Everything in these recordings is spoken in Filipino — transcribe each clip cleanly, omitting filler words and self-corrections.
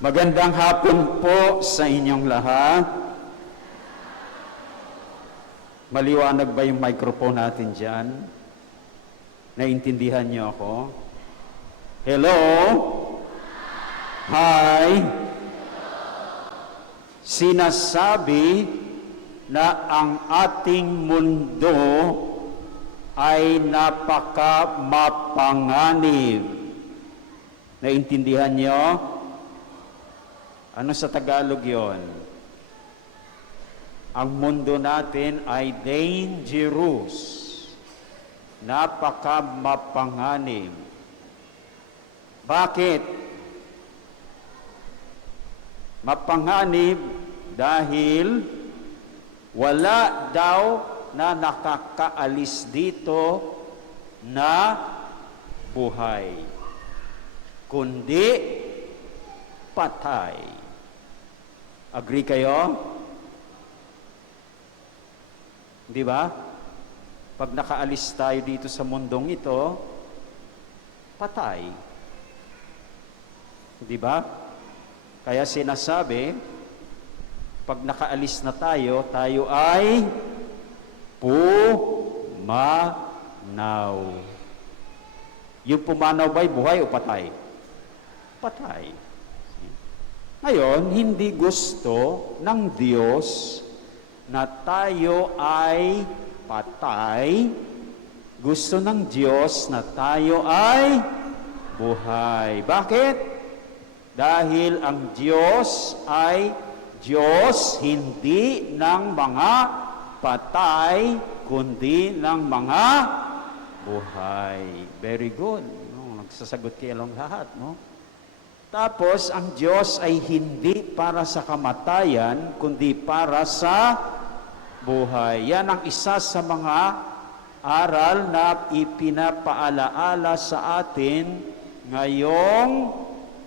Magandang hapon po sa inyong lahat. Maliwanag ba yung microphone natin dyan? Naintindihan niyo ako? Hello? Hi? Sinasabi na ang ating mundo ay napaka-mapanganib. Naintindihan niyo? Ano sa Tagalog yon? Ang mundo natin ay dangerous. Napaka-mapanganib. Bakit? Mapanganib dahil wala daw na nakakaalis dito na buhay, kundi patay. Agree kayo? Di ba? Pag nakaalis tayo dito sa mundong ito, patay. Di ba? Kaya sinasabi, pag nakaalis na tayo, tayo ay pumanaw. Yung pumanaw ba'y buhay o patay? Patay. Ngayon, hindi gusto ng Diyos na tayo ay patay. Gusto ng Diyos na tayo ay buhay. Bakit? Dahil ang Diyos ay Diyos hindi ng mga patay, kundi ng mga buhay. Very good. No? Nagsasagot kayo lang lahat, no? Tapos, ang Diyos ay hindi para sa kamatayan, kundi para sa buhay. Yan ang isa sa mga aral na ipinapaalaala sa atin ngayong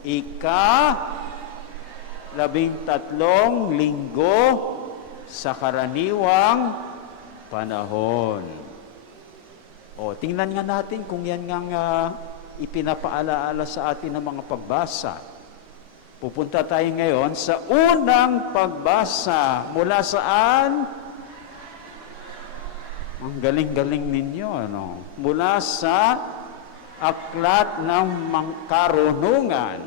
ika-13 linggo sa karaniwang panahon. O, tingnan nga natin kung yan nga ipinapaalaala sa atin ng mga pagbasa. Pupunta tayo ngayon sa unang pagbasa. Mula saan? Ang galing-galing ninyo, ano? Mula sa Aklat ng Karunungan.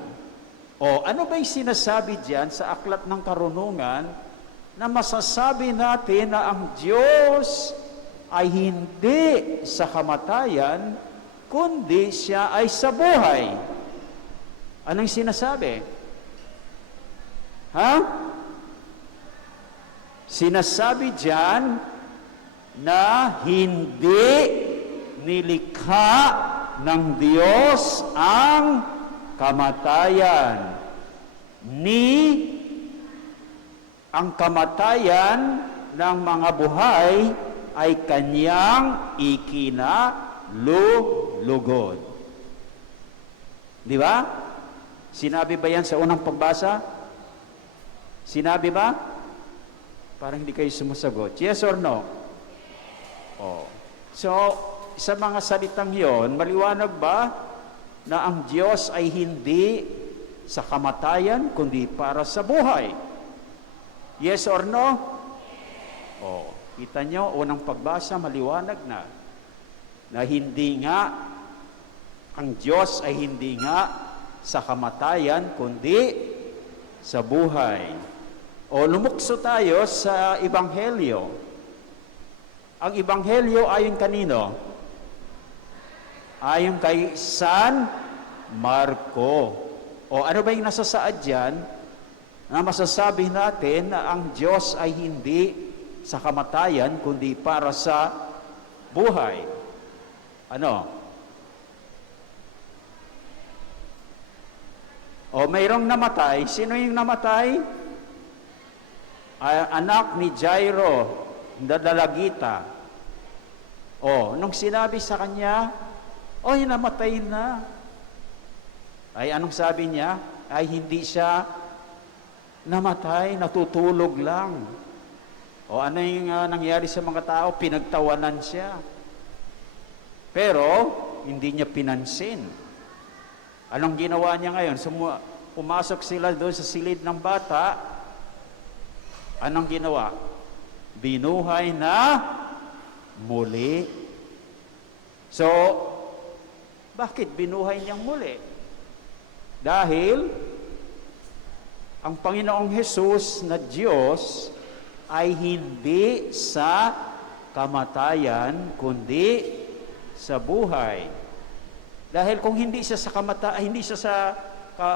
O, ano ba'y sinasabi diyan sa Aklat ng Karunungan na masasabi natin na ang Diyos ay hindi sa kamatayan, kundi siya ay sa buhay? Anong sinasabi? Ha? Sinasabi diyan na hindi nilikha ng Diyos ang kamatayan, ni ang kamatayan ng mga buhay ay kanyang ikinalulugod. Di ba? Sinabi ba yan sa unang pagbasa? Sinabi ba? Parang hindi kayo sumasagot. Yes or no? Oh. So, sa mga salitang yon, maliwanag ba na ang Diyos ay hindi sa kamatayan, kundi para sa buhay? Yes or no? Oh, kita nyo, unang pagbasa, maliwanag na hindi nga, ang Diyos ay hindi nga sa kamatayan, kundi sa buhay. O, lumukso tayo sa Ebanghelyo. Ang Ebanghelyo ayon kanino? Ayon kay San Marco. O, ano ba yung nasasaad dyan na masasabi natin na ang Diyos ay hindi sa kamatayan, kundi para sa buhay? Ano? O, mayroong namatay. Sino yung namatay? Anak ni Jairo, dalagita. O, nung sinabi sa kanya, oy, namatay na. Ay, anong sabi niya? Ay, hindi siya namatay, natutulog lang. O, ano yung nangyari sa mga tao? Pinagtawanan siya. Pero, hindi niya pinansin. Anong ginawa niya ngayon? pumasok sila doon sa silid ng bata, anong ginawa? Binuhay na muli. So, bakit binuhay niyang muli? Dahil ang Panginoong Hesus na Diyos ay hindi sa kamatayan, kundi sa buhay. Dahil kung hindi siya sa hindi siya sa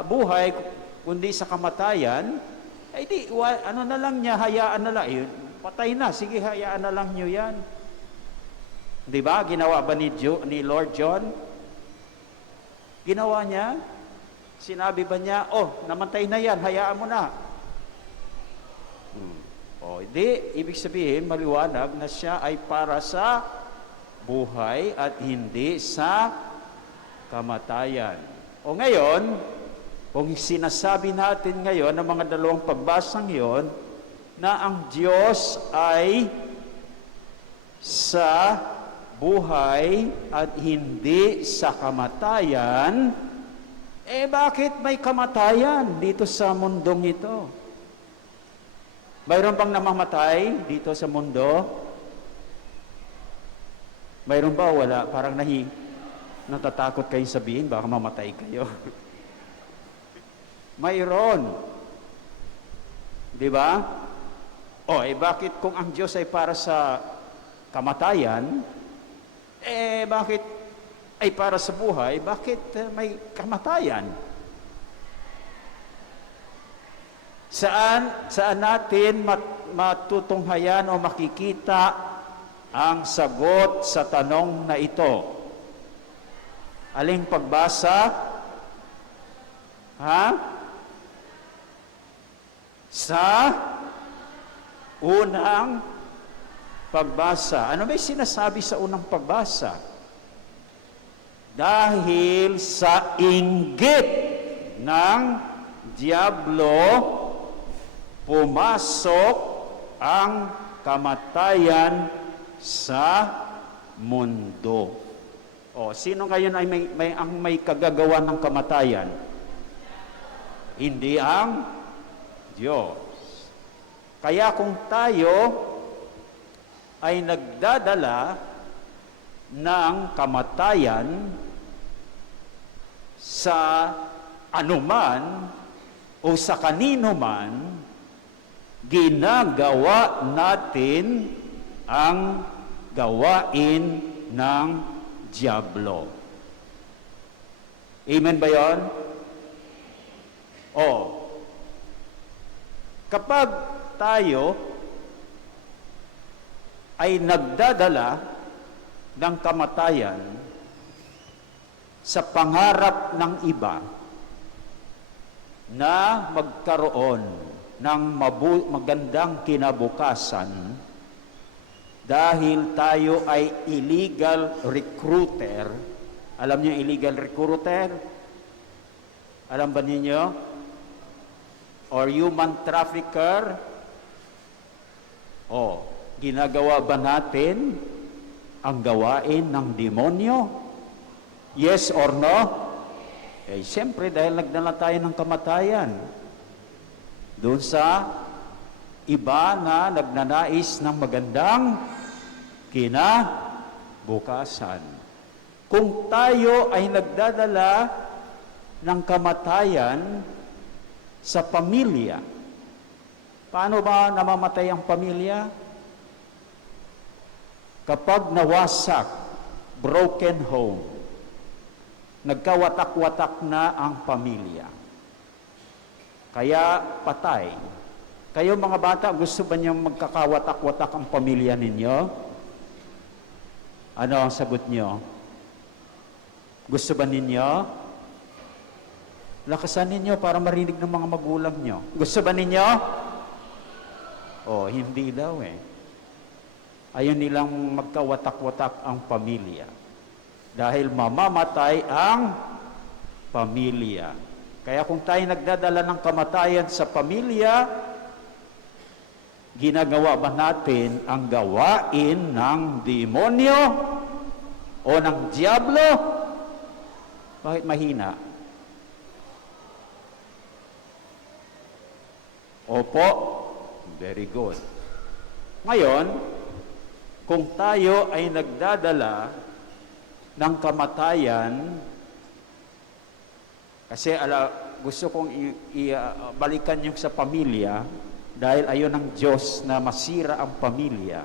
buhay, kundi sa kamatayan, ay di, ano na lang niya, hayaan na lang. Eh, patay na, sige, hayaan na lang niyo yan. Di ba? Ginawa ba ni Lord John? Ginawa niya? Sinabi ba niya, oh, namatay na yan, hayaan mo na. O, hindi. Ibig sabihin, maliwanag na siya ay para sa buhay at hindi sa kamatayan. O ngayon, kung sinasabi natin ngayon ng mga dalawang pagbasang yon, na ang Diyos ay sa buhay at hindi sa kamatayan, eh bakit may kamatayan dito sa mundong ito? Mayroon bang namamatay dito sa mundo? Mayroon ba? Wala. Parang natatakot kayo sabihin, baka mamatay kayo. Mayroon. Di ba? O, eh bakit kung ang Diyos ay para sa kamatayan, eh bakit ay para sa buhay, bakit may kamatayan? Saan natin matutunghayan o makikita ang sagot sa tanong na ito? Aling pagbasa? Sa unang pagbasa. Ano ba sinasabi sa unang pagbasa? Dahil sa inggit ng Diablo, pumasok ang kamatayan sa mundo. O, sino ngayon ay may kagagawa ng kamatayan? Hindi ang Diyos. Kaya kung tayo ay nagdadala ng kamatayan sa anuman o sa kanino man, ginagawa natin ang gawain ng Diablo. Amen ba yun? O, kapag tayo ay nagdadala ng kamatayan sa pangarap ng iba na magkaroon ng magandang kinabukasan dahil tayo ay illegal recruiter. Alam niyo illegal recruiter? Alam ba ninyo? Or human trafficker? O, ginagawa ba natin ang gawain ng demonyo? Yes or no? Eh, siyempre, dahil nagdala tayo ng kamatayan. Doon sa iba na nagnanais ng magandang kinabukasan. Kung tayo ay nagdadala ng kamatayan sa pamilya, paano ba namamatay ang pamilya? Kapag nawasak, broken home, nagkawatak-watak na ang pamilya. Kaya patay. Kayo mga bata, gusto ba niyong magkakawatak-watak ang pamilya ninyo? Ano ang sagot niyo? Gusto ba ninyo? Lakasan ninyo para marinig ng mga magulang niyo. Gusto ba ninyo? Oh, hindi daw eh. Ayaw nilang magkawatak-watak ang pamilya. Dahil mamamatay ang pamilya. Kaya kung tayo nagdadala ng kamatayan sa pamilya, ginagawa ba natin ang gawain ng demonyo o ng Diablo? Bakit mahina? Opo. Very good. Ngayon, kung tayo ay nagdadala ng kamatayan, kasi gusto kong balikan yung sa pamilya, dahil ayon ng Diyos na masira ang pamilya,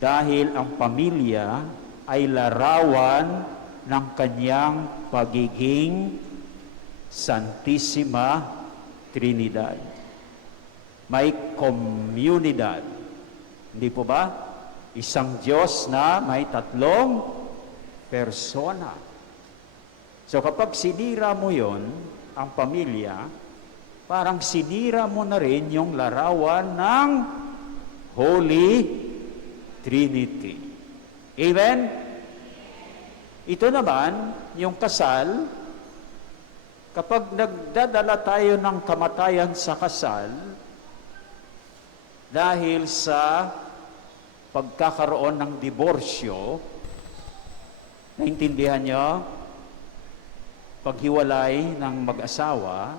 dahil ang pamilya ay larawan ng kanyang pagiging Santissima Trinidad. May komunidad. Hindi po ba? Isang Diyos na may tatlong persona. So kapag sinira mo yon, ang pamilya, parang sinira mo na rin yung larawan ng Holy Trinity. Amen? Ito naman, yung kasal, kapag nagdadala tayo ng kamatayan sa kasal, dahil sa pagkakaroon ng diborsyo, naintindihan nyo? Paghiwalay ng mag-asawa,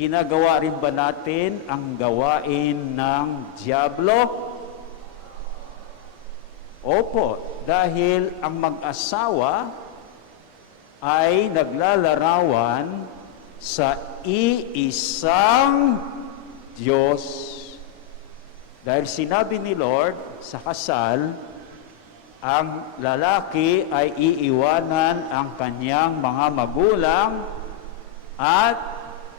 ginagawa rin ba natin ang gawain ng dyablo? Opo, dahil ang mag-asawa ay naglalarawan sa iisang Diyos. Dahil sinabi ni Lord sa kasal, ang lalaki ay iiwanan ang kanyang mga magulang at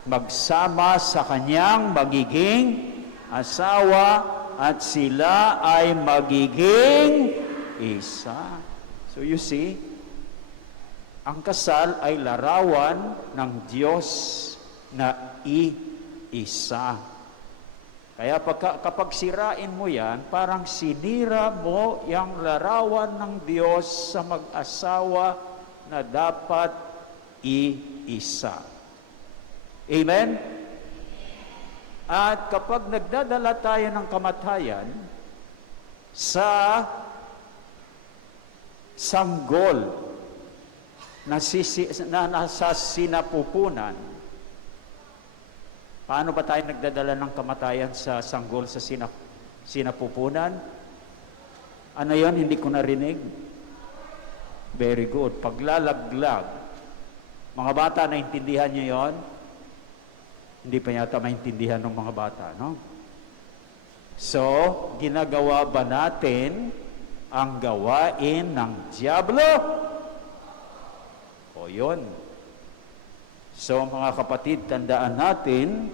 magsama sa kanyang magiging asawa at sila ay magiging isa. So you see, ang kasal ay larawan ng Diyos na iisa. Kaya kapag sirain mo yan, parang sinira mo yung larawan ng Diyos sa mag-asawa na dapat iisa. Amen? At kapag nagdadala tayo ng kamatayan sa sanggol na nasa sinapupunan, paano ba tayo nagdadala ng kamatayan sa sanggol sa sinapupunan? Ano yon? Hindi ko narinig. Very good. Paglalaglag. Mga bata, naintindihan nyo yon? Hindi pa yata maintindihan ng mga bata, no? So, ginagawa ba natin ang gawain ng dyablo? O yun. So mga kapatid, tandaan natin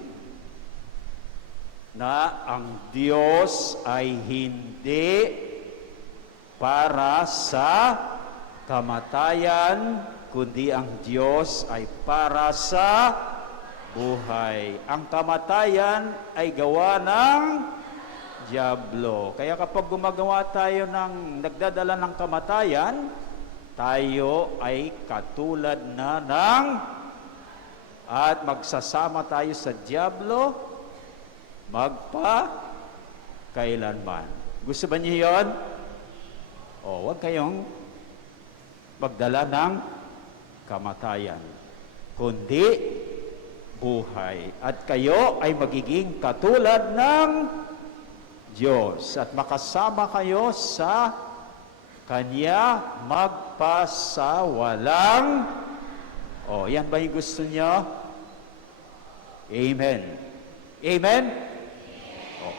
na ang Diyos ay hindi para sa kamatayan, kundi ang Diyos ay para sa buhay. Ang kamatayan ay gawa ng dyablo. Kaya kapag gumagawa tayo nagdadala ng kamatayan, tayo ay katulad na ng at magsasama tayo sa dyablo magpa-kailanman. Gusto ba niyo yun? O, huwag kayong magdala ng kamatayan, kundi buhay. At kayo ay magiging katulad ng Diyos at makasama kayo sa Kanya magpasawalang. O, yan ba yung gusto niyo? Amen. Amen? O,